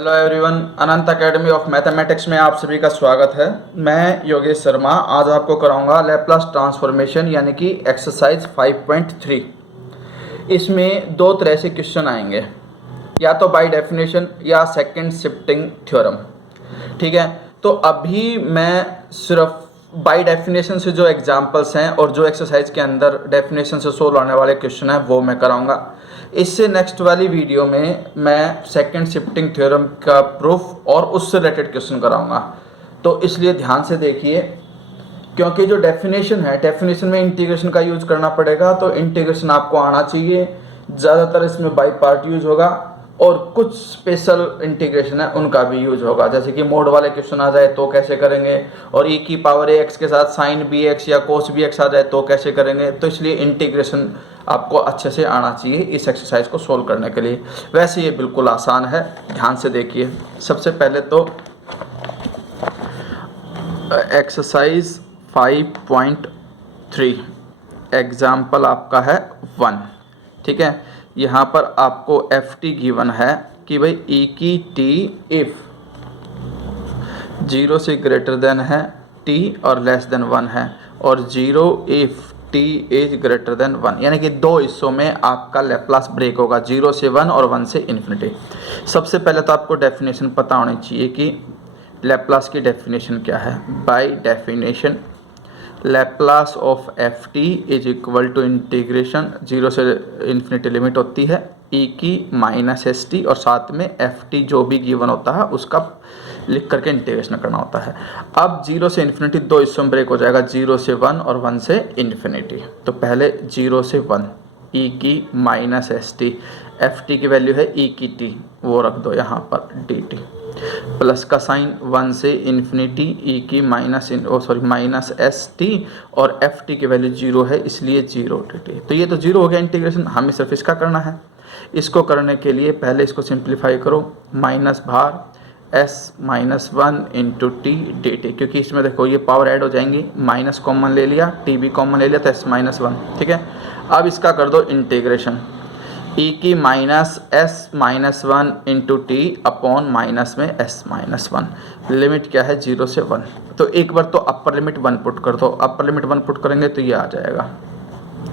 Hello everyone, Anant academy of mathematics में आप सभी का स्वागत है। मैं योगेश शर्मा आज आपको कराऊंगा लैप्लास ट्रांसफॉर्मेशन यानी कि एक्सरसाइज 5.3। इसमें दो तरह से क्वेश्चन आएंगे, या तो बाय डेफिनेशन या सेकंड शिफ्टिंग थ्योरम। ठीक है, तो अभी मैं सिर्फ बाय डेफिनेशन से जो एग्जांपल्स हैं और जो एक्सरसाइज के अंदर डेफिनेशन से सोल्व होने वाले क्वेश्चन हैं वो मैं कराऊंगा। इससे नेक्स्ट वाली वीडियो में मैं सेकंड शिफ्टिंग थ्योरम का प्रूफ और उससे रिलेटेड क्वेश्चन कराऊंगा। तो इसलिए ध्यान से देखिए, क्योंकि जो डेफिनेशन है, डेफिनेशन में इंटीग्रेशन का यूज करना पड़ेगा, तो इंटीग्रेशन आपको आना चाहिए। ज़्यादातर इसमें बाई पार्ट यूज होगा और कुछ स्पेशल इंटीग्रेशन है उनका भी यूज होगा। जैसे कि मोड वाले क्वेश्चन आ जाए तो कैसे करेंगे, और e की पावर ax के साथ साइन बी एक्स या कोस बी एक्स आ जाए तो कैसे करेंगे। तो इसलिए इंटीग्रेशन आपको अच्छे से आना चाहिए इस एक्सरसाइज को सोल्व करने के लिए। वैसे ये बिल्कुल आसान है, ध्यान से देखिए। सबसे पहले तो एक्सरसाइज 5.3 एग्जाम्पल आपका है 1। ठीक है, यहाँ पर आपको एफ टी गिवन है कि भाई ई की टी इफ 0 से ग्रेटर देन है टी और लेस देन 1 है, और 0 if t is greater than 1, यानी कि दो हिस्सों में आपका लैप्लास ब्रेक होगा, 0 से 1 और 1 से इन्फिनिटी। सबसे पहले तो आपको डेफिनेशन पता होनी चाहिए कि लैप्लास की डेफिनेशन क्या है। By definition Laplace of F T is equal to integration 0 से इन्फिनिटी लिमिट होती है ई की माइनस एस टी, और साथ में एफ टी जो भी गिवन होता है उसका लिख करके इंटीग्रेशन करना होता है। अब 0 से इन्फिनिटी दो हिस्सों में ब्रेक हो जाएगा, 0 से 1 और 1 से इन्फिनिटी। तो पहले 0 से 1 ई की minus S T, F T की वैल्यू है ई की टी, वो रख दो यहाँ पर डी टी, प्लस का साइन 1 से इन्फिनिटी ई की माइनस एस टी, और एफ टी की वैल्यू 0 है इसलिए 0 डी टी। तो ये तो 0 हो गया इंटीग्रेशन, हमें सिर्फ इसका करना है। इसको करने के लिए पहले इसको सिंप्लीफाई करो, माइनस बाहर S minus 1 into T D T, क्योंकि इसमें देखो ये पावर ऐड हो जाएंगी, माइनस कॉमन ले लिया, टी भी कॉमन ले लिया तो एस माइनस 1। ठीक है, अब इसका कर दो इंटीग्रेशन, ई की minus S minus 1 into T upon minus में एस माइनस 1। लिमिट क्या है 0 से 1, तो एक बार तो अपर लिमिट 1 पुट कर दो, अपर लिमिट 1 पुट करेंगे तो ये आ जाएगा।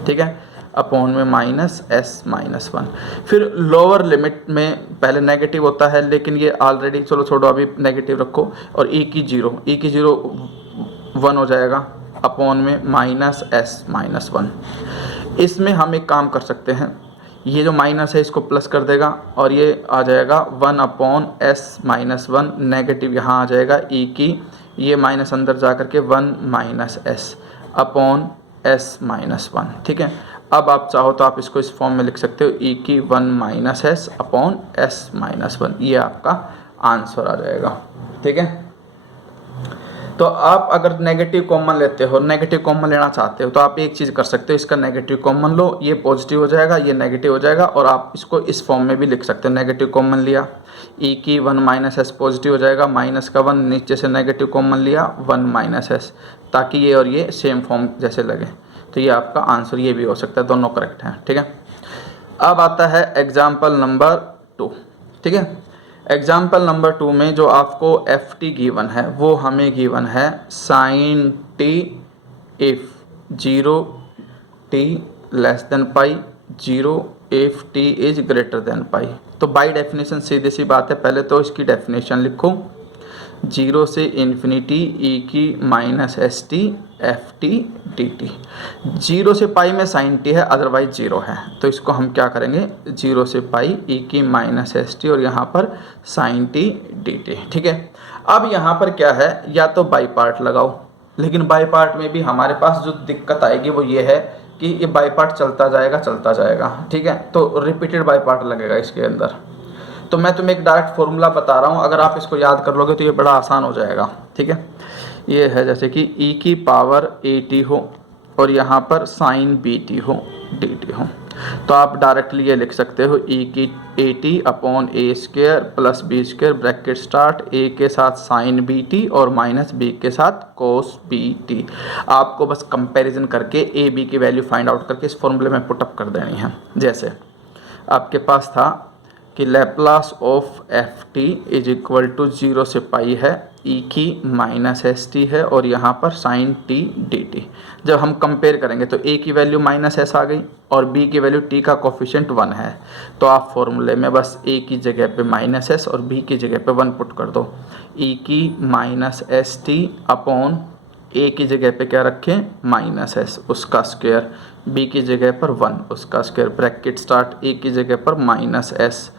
ठीक है, अपॉन में माइनस एस माइनस 1। फिर लोअर लिमिट में पहले नेगेटिव होता है, लेकिन ये ऑलरेडी, चलो छोड़ो अभी नेगेटिव रखो, और ई की 0 1 हो जाएगा, अपॉन में माइनस एस माइनस 1। इसमें हम एक काम कर सकते हैं, ये जो माइनस है इसको प्लस कर देगा और ये आ जाएगा 1 अपॉन एस माइनस 1, नेगेटिव यहाँ आ जाएगा ई की, ये माइनस अंदर जा कर के 1 minus S upon S minus 1। ठीक है, अब आप चाहो तो आप इसको इस फॉर्म में लिख सकते हो, ई की 1 minus S upon S minus 1, ये आपका आंसर आ जाएगा। ठीक है, तो आप अगर नेगेटिव कॉमन लेते हो, नेगेटिव कॉमन लेना चाहते हो, तो आप एक चीज़ कर सकते हो, इसका नेगेटिव कॉमन लो, ये पॉजिटिव हो जाएगा, ये नेगेटिव हो जाएगा, और आप इसको इस फॉर्म में भी लिख सकते हो। नेगेटिव कॉमन लिया, ई की 1 माइनस एस पॉजिटिव हो जाएगा, माइनस का 1 नीचे से नेगेटिव कॉमन लिया 1 माइनस एस, ताकि ये और ये सेम फॉर्म जैसे लगे। तो ये आपका आंसर ये भी हो सकता है, दोनों करेक्ट हैं। ठीक है, अब आता है एग्जाम्पल नंबर 2। ठीक है, एग्जाम्पल नंबर 2 में जो आपको एफ टी गिवन है वो हमें गिवन है sine t if 0 t less than pi, 0 if t is greater than pi. तो बाय डेफिनेशन सीधी सी बात है, पहले तो इसकी डेफिनेशन लिखो, 0 से इन्फिनिटी ई की minus S T F T D T. 0 से पाई में साइन टी है, अदरवाइज 0 है, तो इसको हम क्या करेंगे 0 से पाई ई की माइनस एस टी और यहाँ पर साइन टी डी टी। ठीक है, अब यहाँ पर क्या है, या तो बाई पार्ट लगाओ, लेकिन बाई पार्ट में भी हमारे पास जो दिक्कत आएगी वो ये है कि ये बाई पार्ट चलता जाएगा। ठीक है, तो रिपीटेड बाई पार्ट लगेगा इसके अंदर। तो मैं तुम्हें एक डायरेक्ट फॉर्मूला बता रहा हूँ, अगर आप इसको याद कर लोगे तो ये बड़ा आसान हो जाएगा। ठीक है, ये है जैसे कि ई की पावर ए टी हो और यहाँ पर साइन बी टी हो डी टी हो, तो आप डायरेक्टली ये लिख सकते हो, ई की a t upon a square plus b square, bracket start, a के साथ साइन बी टी और माइनस बी के साथ कोस बी टी। आपको बस कंपैरिजन करके ए बी की वैल्यू फाइंड आउट करके इस फॉर्मूले में पुटअप कर देनी है। जैसे आपके पास था कि Laplace of F T is equal to 0 से पाई है, ई की माइनस एस टी है और यहाँ पर साइन टी डी टी। जब हम कंपेयर करेंगे तो ए की वैल्यू माइनस एस आ गई और बी की वैल्यू टी का कोफिशिएंट 1 है, तो आप फॉर्मूले में बस ए की जगह पे माइनस एस और बी की जगह पे 1 पुट कर दो। ई की माइनस एस टी अपॉन ए की जगह पे क्या रखें, माइनस एस उसका स्क्वायर, बी की जगह पर 1 उसका स्क्वायर, ब्रैकेट स्टार्ट, ए की जगह पर minus S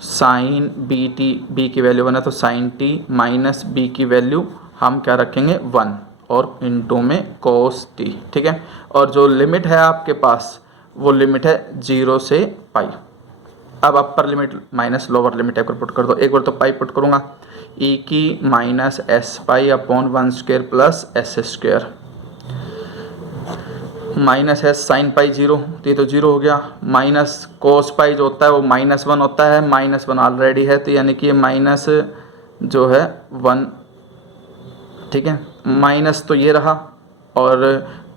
sine B T, B की वैल्यू 1 है तो साइन टी माइनस बी की वैल्यू हम क्या रखेंगे 1 और इनटू में कोस टी। ठीक है, और जो लिमिट है आपके पास वो लिमिट है 0 से पाई। अब upper limit minus lower limit एक बार पुट कर दो, एक बार तो पाई पुट करूँगा, ई की minus S pi upon 1 square plus S square, minus है साइन पाई 0 तो ये तो 0 हो गया, माइनस कोस पाई जो होता है वो -1 होता है, -1 ऑलरेडी है तो यानी कि ये माइनस जो है 1। ठीक है, माइनस तो ये रहा और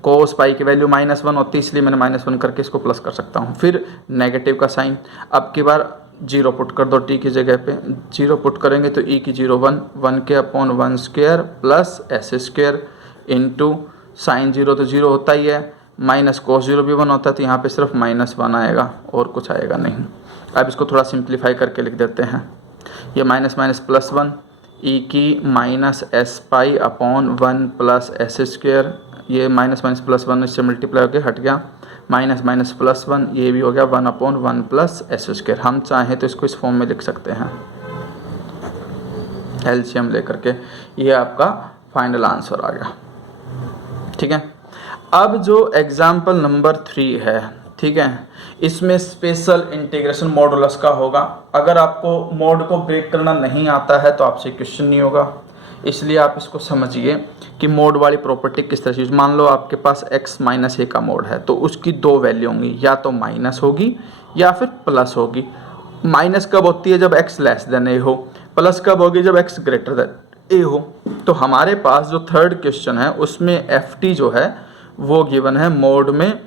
कोस पाई की वैल्यू -1 होती है इसलिए मैंने -1 करके इसको प्लस कर सकता हूँ। फिर नेगेटिव का साइन, अब की बार 0 पुट कर दो टी की जगह पे, 0 पुट करेंगे तो ई की 0 1 के upon 1 square plus S square into sine 0 तो 0 होता ही है, माइनस कोस 0 भी 1 होता है तो यहाँ पे सिर्फ -1 आएगा और कुछ आएगा नहीं। अब इसको थोड़ा सिंप्लीफाई करके लिख देते हैं, ये माइनस माइनस प्लस 1, ई की minus S pi upon 1 plus S square, ये माइनस माइनस प्लस 1 इससे मल्टीप्लाई होकर हट गया, माइनस माइनस प्लस 1 ये भी हो गया 1 अपॉन 1 प्लस एस स्क्वायर। हम चाहें तो इसको इस फॉर्म में लिख सकते हैं एलसीएम लेकर के, ये आपका फाइनल आंसर आ गया। ठीक है, अब जो एग्जाम्पल नंबर 3 है, ठीक है, इसमें स्पेशल इंटीग्रेशन मॉडुलस का होगा। अगर आपको मोड को ब्रेक करना नहीं आता है तो आपसे क्वेश्चन नहीं होगा, इसलिए आप इसको समझिए कि मोड वाली प्रॉपर्टी किस तरह से। मान लो आपके पास x माइनस ए का मोड है तो उसकी 2 वैल्यू होंगी, या तो माइनस होगी या फिर प्लस होगी। माइनस कब होती है, जब x लेस देन ए हो, प्लस कब होगी, जब x ग्रेटर देन ए हो। तो हमारे पास जो थर्ड क्वेश्चन है उसमें एफ टी जो है वो गिवन है मोड में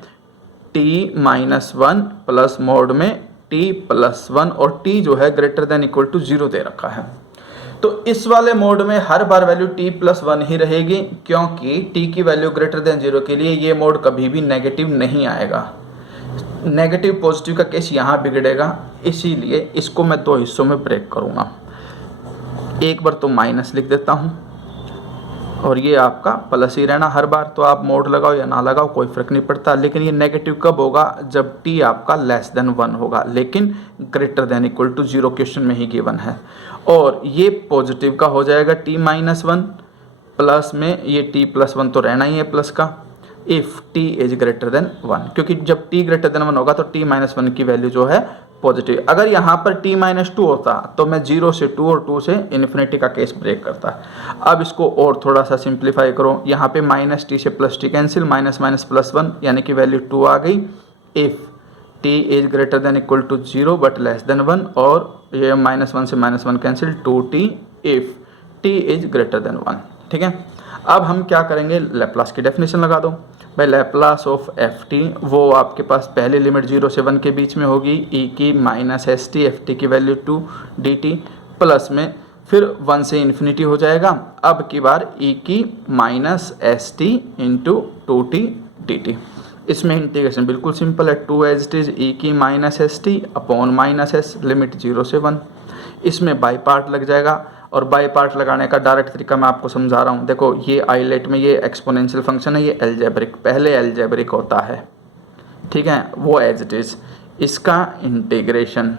t-1 प्लस मोड में t+1 और t जो है ग्रेटर देन इक्वल टू 0 दे रखा है। तो इस वाले मोड में हर बार वैल्यू t+1 ही रहेगी, क्योंकि t की वैल्यू ग्रेटर देन 0 के लिए ये मोड कभी भी नेगेटिव नहीं आएगा। नेगेटिव पॉजिटिव का केस यहाँ बिगड़ेगा, इसीलिए इसको मैं 2 हिस्सों में ब्रेक करूँगा। एक बार तो माइनस लिख देता हूँ और ये आपका प्लस ही रहना हर बार, तो आप मोड लगाओ या ना लगाओ कोई फर्क नहीं पड़ता। लेकिन ये नेगेटिव कब होगा, जब t आपका लेस देन 1 होगा, लेकिन greater than equal to 0 question में ही गिवन है। और ये पॉजिटिव का हो जाएगा t-1, प्लस में ये t+1 तो रहना ही है प्लस का, if t is greater than 1, क्योंकि जब t ग्रेटर देन 1 होगा तो t-1 की वैल्यू जो है पॉजिटिव। अगर यहाँ पर t-2 होता तो मैं 0 से 2 और 2 से इन्फिनिटी का केस ब्रेक करता। अब इसको और थोड़ा सा सिंप्लीफाई करो, यहाँ पे माइनस टी से plus T cancel, minus minus plus 1 यानी कि वैल्यू 2 आ गई। If t is greater than equal to 0 but less than 1, और ये -1 से -1 cancel, 2t if t is greater than 1। ठीक है, अब हम क्या करेंगे, लैप्लास की डेफिनेशन लगा दो भाई। लैप्लास ऑफ एफ टी वो आपके पास पहले लिमिट 0 से 1 के बीच में होगी, ई की minus S T, F T की वैल्यू 2 डी टी, प्लस में फिर 1 से इन्फिनिटी हो जाएगा। अब की बार ई की minus S T into 2t D T. इसमें इंटीग्रेशन बिल्कुल सिंपल है, 2 एज इट इज ई की minus S T upon minus S, limit 0 से 1। इसमें बाई पार्ट लग जाएगा, और बाई पार्ट लगाने का डायरेक्ट तरीका मैं आपको समझा रहा हूँ। देखो ये आइलेट में ये एक्सपोनेंशियल फंक्शन है, ये एल्जेब्रिक, पहले एल्जेब्रिक होता है, ठीक है, वो एज इट इज़, इसका इंटीग्रेशन,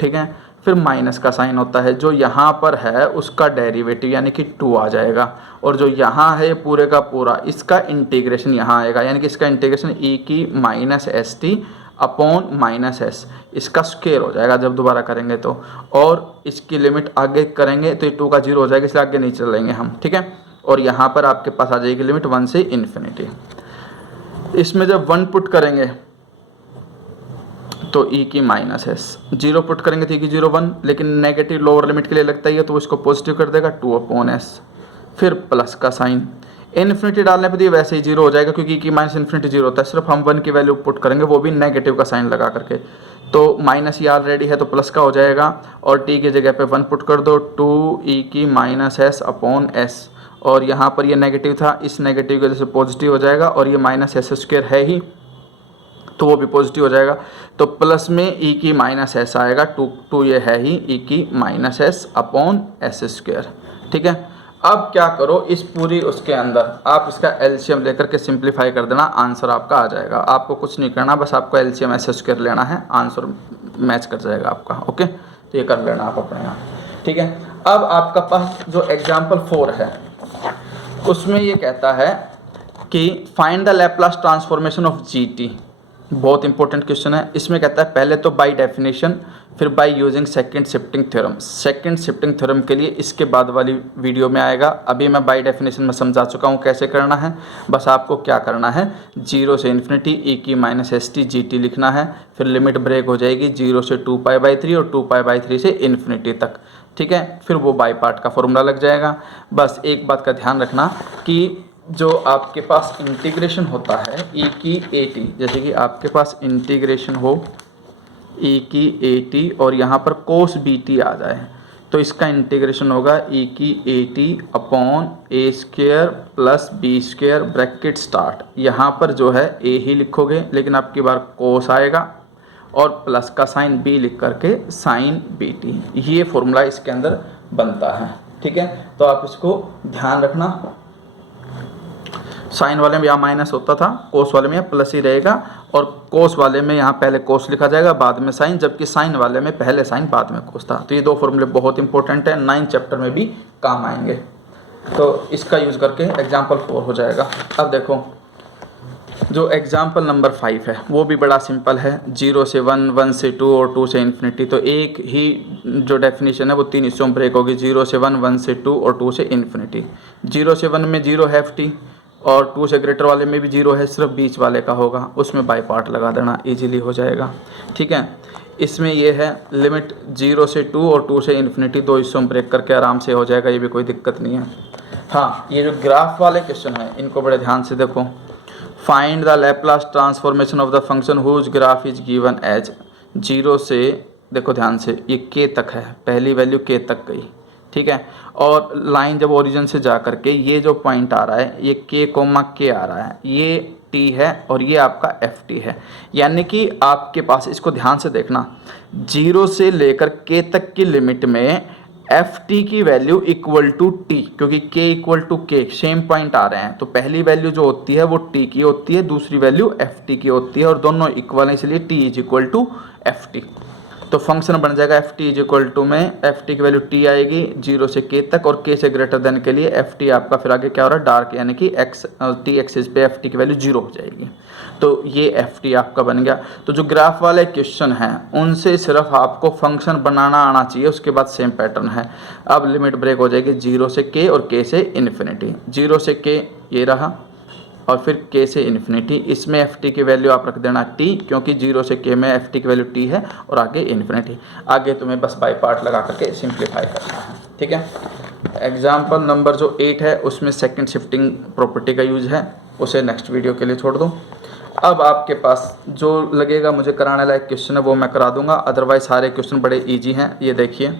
ठीक है, फिर माइनस का साइन होता है, जो यहाँ पर है उसका डेरिवेटिव यानी कि 2 आ जाएगा, और जो यहाँ है पूरे का पूरा इसका इंटीग्रेशन यहाँ आएगा, यानी कि इसका इंटीग्रेशन ई की minus S T upon minus S, इसका स्क्वायर हो जाएगा जब दोबारा करेंगे तो, और इसकी लिमिट आगे करेंगे तो ये 2 का 0 हो जाएगा, इसलिए आगे नहीं चलेंगे हम। ठीक है, और यहाँ पर आपके पास आ जाएगी लिमिट 1 से इन्फिनिटी। इसमें जब 1 पुट करेंगे तो ई की माइनस एस, 0 पुट करेंगे तो ई की 0 1, लेकिन नेगेटिव लोअर लिमिट के लिए लगता ही है तो इसको पॉजिटिव कर देगा 2 अपॉन एस, फिर प्लस का साइन। इन्फिनिटी डालने पर तो ये वैसे ही 0 हो जाएगा, क्योंकि की माइनस इन्फिनिटी 0 होता है, सिर्फ हम 1 की वैल्यू पुट करेंगे वो भी नेगेटिव का साइन लगा करके, तो माइनस ये ऑलरेडी है तो प्लस का हो जाएगा, और टी की जगह पे 1 पुट कर दो, 2e की माइनस एस अपॉन एस, और यहाँ पर ये नेगेटिव था, इस नेगेटिव की वजह से पॉजिटिव हो जाएगा, और ये माइनस एस स्क्वायर है ही तो वो भी पॉजिटिव हो जाएगा, तो प्लस में e की माइनस एस आएगा, टू ये है ही e की minus S upon S square. ठीक है, अब क्या करो, इस पूरी उसके अंदर आप इसका एलसीएम लेकर के सिंप्लीफाई कर देना, आंसर आपका आ जाएगा। आपको कुछ नहीं करना, बस आपको एलसीएम एस स्क्वायर लेना है, आंसर मैच कर जाएगा आपका। ओके, तो ये कर लेना आप अपने यहाँ। ठीक है, अब आपका पास जो एग्जाम्पल 4 है उसमें ये कहता है कि find the Laplace transformation of GT. बहुत इंपॉर्टेंट क्वेश्चन है। इसमें कहता है पहले तो बाय डेफिनेशन, फिर by using second shifting theorem. Second shifting theorem के लिए इसके बाद वाली वीडियो में आएगा, अभी मैं बाय डेफिनेशन में समझा चुका हूँ कैसे करना है। बस आपको क्या करना है, 0 से इन्फिनिटी e की minus S T G T लिखना है, फिर लिमिट ब्रेक हो जाएगी 0 से 2π/3 और 2π/3 से इन्फिनिटी तक। ठीक है, फिर वो बाई पार्ट का फॉर्मूला लग जाएगा। बस एक बात का ध्यान रखना कि जो आपके पास इंटीग्रेशन होता है e की at, जैसे कि आपके पास इंटीग्रेशन हो e की at और यहाँ पर cos bt आ जाए, तो इसका इंटीग्रेशन होगा e की at upon a square plus b square bracket start. यहाँ पर जो है a ही लिखोगे, लेकिन आपकी बार cos आएगा और प्लस का साइन b लिख करके साइन bt, ये फॉर्मूला इसके अंदर बनता है। ठीक है, तो आप इसको ध्यान रखना। साइन वाले में यहाँ माइनस होता था, कोस वाले में यहाँ प्लस ही रहेगा, और कोस वाले में यहाँ पहले कोस लिखा जाएगा बाद में साइन, जबकि साइन वाले में पहले साइन बाद में कोस था। तो ये दो फॉर्मूले बहुत इंपॉर्टेंट है, 9th चैप्टर में भी काम आएंगे, तो इसका यूज़ करके एग्जाम्पल 4 हो जाएगा। अब देखो जो एग्जाम्पल नंबर 5 है वो भी बड़ा सिंपल है, 0 से 1, 1 से 2 और 2 से इन्फिनिटी। तो एक ही जो डेफिनेशन है वो 3 हिस्सों में ब्रेक होगी, 0 से 1, 1 से 2 और 2 से इन्फिनिटी। 0 से 1 में 0 है ft, और 2 से ग्रेटर वाले में भी 0 है, सिर्फ बीच वाले का होगा, उसमें बाई पार्ट लगा देना, इजीली हो जाएगा। ठीक है, इसमें ये है लिमिट 0 से 2 और 2 से इन्फिनिटी, 2 हिस्सों में ब्रेक करके आराम से हो जाएगा, ये भी कोई दिक्कत नहीं है। हाँ, ये जो ग्राफ वाले क्वेश्चन है इनको बड़े ध्यान से देखो। Find the Laplace transformation of the function whose graph is given as 0 से, देखो ध्यान से, ये k तक है, पहली वैल्यू k तक गई। ठीक है, और लाइन जब ओरिजिन से जा करके ये जो पॉइंट आ रहा है ये k, k आ रहा है, ये t है और ये आपका ft है। यानी कि आपके पास, इसको ध्यान से देखना, 0 से लेकर k तक की लिमिट में ft की वैल्यू इक्वल टू t, क्योंकि k equal to k same point आ रहे हैं, तो पहली वैल्यू जो होती है वो t की होती है, दूसरी वैल्यू ft की होती है, और दोनों इक्वल है, इसलिए t is equal to ft। तो फंक्शन बन जाएगा ft इज इक्वल टू में ft की वैल्यू t आएगी 0 से k तक, और k से ग्रेटर देन के लिए ft आपका फिर आगे क्या हो रहा है, डार्क, यानी कि t एक्सिस पे ft की वैल्यू 0 हो जाएगी। तो ये ft आपका बन गया। तो जो ग्राफ वाले क्वेश्चन हैं उनसे सिर्फ आपको फंक्शन बनाना आना चाहिए, उसके बाद सेम पैटर्न है। अब लिमिट ब्रेक हो जाएगी 0 से k और k से इन्फिनिटी। 0 से k ये रहा, और फिर k से इन्फिनिटी, इसमें ft की वैल्यू आप रख देना t, क्योंकि 0 से k में ft की वैल्यू t है, और आगे इन्फिनिटी। आगे तुम्हें बस बाई पार्ट लगा करके सिंप्लीफाई करना है। ठीक है, एग्जाम्पल नंबर जो 8 है उसमें सेकंड शिफ्टिंग प्रॉपर्टी का यूज है, उसे नेक्स्ट वीडियो के लिए छोड़ दो। अब आपके पास जो लगेगा मुझे कराने लायक क्वेश्चन है वो मैं करा दूंगा, अदरवाइज सारे क्वेश्चन बड़े ईजी हैं। ये देखिए,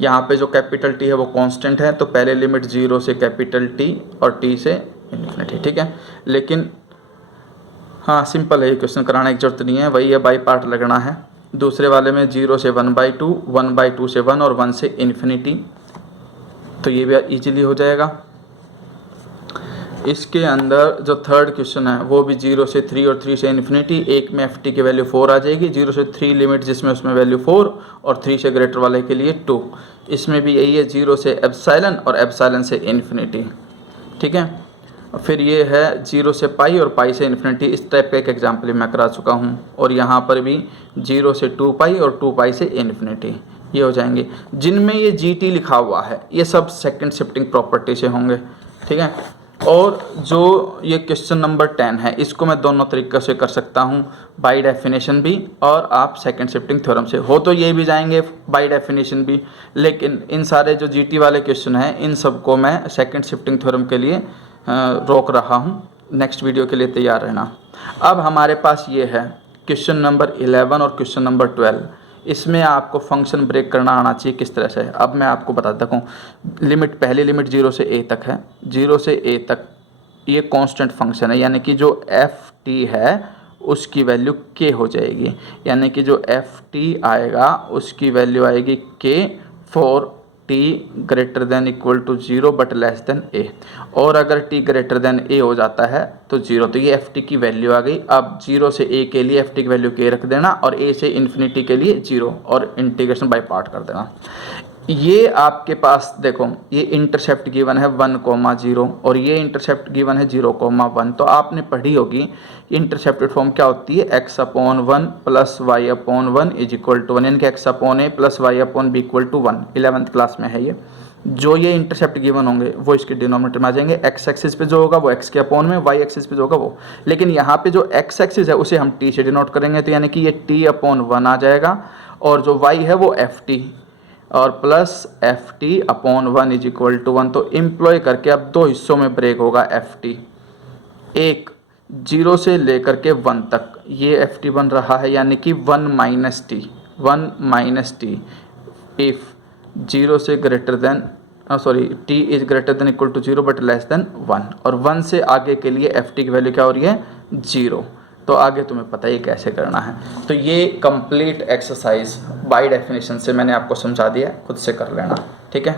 यहाँ पे जो कैपिटल T है वो कांस्टेंट है, तो पहले लिमिट 0 से कैपिटल T और T से इन्फिनिटी। ठीक है, लेकिन हाँ सिंपल है, ये क्वेश्चन कराने की जरूरत नहीं है, वही है, बाई पार्ट लगना है। दूसरे वाले में 0 से 1/2, 1/2 से 1 और 1 से इन्फिनिटी, तो ये भी इजीली हो जाएगा। इसके अंदर जो थर्ड क्वेश्चन है वो भी 0 से 3 और 3 से इन्फिनिटी, एक में ft की वैल्यू 4 आ जाएगी, 0 से 3 लिमिट जिसमें उसमें वैल्यू 4 और 3 से ग्रेटर वाले के लिए 2। इसमें भी यही है, 0 से एप्सिलॉन और एप्सिलॉन से इन्फिनिटी। ठीक है, फिर ये है 0 से पाई और पाई से इन्फिनिटी, इस टाइप का एक एग्जाम्पल मैं करा चुका हूँ। और यहाँ पर भी 0 से 2π और 2π से इन्फिनिटी, ये हो जाएंगे। जिनमें ये gt लिखा हुआ है ये सब सेकंड शिफ्टिंग प्रॉपर्टी से होंगे। ठीक है, और जो ये क्वेश्चन नंबर 10 है इसको मैं दोनों तरीक़े से कर सकता हूँ, बाय डेफिनेशन भी और आप सेकंड शिफ्टिंग थ्योरम से, हो तो ये भी जाएंगे बाय डेफिनेशन भी, लेकिन इन सारे जो जीटी वाले क्वेश्चन हैं इन सब को मैं सेकंड शिफ्टिंग थ्योरम के लिए रोक रहा हूँ। नेक्स्ट वीडियो के लिए तैयार रहना। अब हमारे पास ये है क्वेश्चन नंबर 11 और क्वेश्चन नंबर 12, इसमें आपको फंक्शन ब्रेक करना आना चाहिए किस तरह से। अब मैं आपको बताता हूँ। लिमिट, पहली लिमिट 0 से a तक है, 0 से a तक ये कांस्टेंट फंक्शन है, यानी कि जो एफ टी है उसकी वैल्यू k हो जाएगी, यानी कि जो एफ टी आएगा उसकी वैल्यू आएगी k for t greater than equal to 0 but less than a, और अगर t ग्रेटर देन a हो जाता है तो 0। तो ये ft की वैल्यू आ गई। अब 0 से a के लिए ft की वैल्यू k रख देना और a से इन्फिनिटी के लिए 0 और इंटीग्रेशन बाय पार्ट कर देना। ये आपके पास देखो, ये इंटरसेप्ट गिवन है 1,0 और ये इंटरसेप्ट गिवन है 0,1। तो आपने पढ़ी होगी इंटरसेप्टेड फॉर्म क्या होती है, x/1 plus y/1 is equal to 1, यानी कि x/a plus y/b equal to 1। 11th class में है ये। जो ये इंटरसेप्ट गिवन होंगे वो इसके डिनोमिनेटर में आ जाएंगे। x एक्सिस पे जो होगा वो x के अपॉन में, y एक्सिस पे जो होगा वो, लेकिन यहाँ पे जो x एक्सिस है उसे हम t से डिनोट करेंगे, तो यानी कि ये t/1 आ जाएगा, और जो y है वो ft और plus ft/1 is equal to 1। तो इम्प्लॉय करके अब दो हिस्सों में ब्रेक होगा ft, एक 0 से लेकर के 1 तक ये ft बन रहा है, यानी कि 1 माइनस टी इफ़ 0 से greater than t is greater than equal to 0 but less than 1, और 1 से आगे के लिए ft की वैल्यू क्या हो रही है, 0। तो आगे तुम्हें पता ही कैसे करना है। तो ये कंप्लीट एक्सरसाइज बाय डेफिनेशन से मैंने आपको समझा दिया, खुद से कर लेना, ठीक है।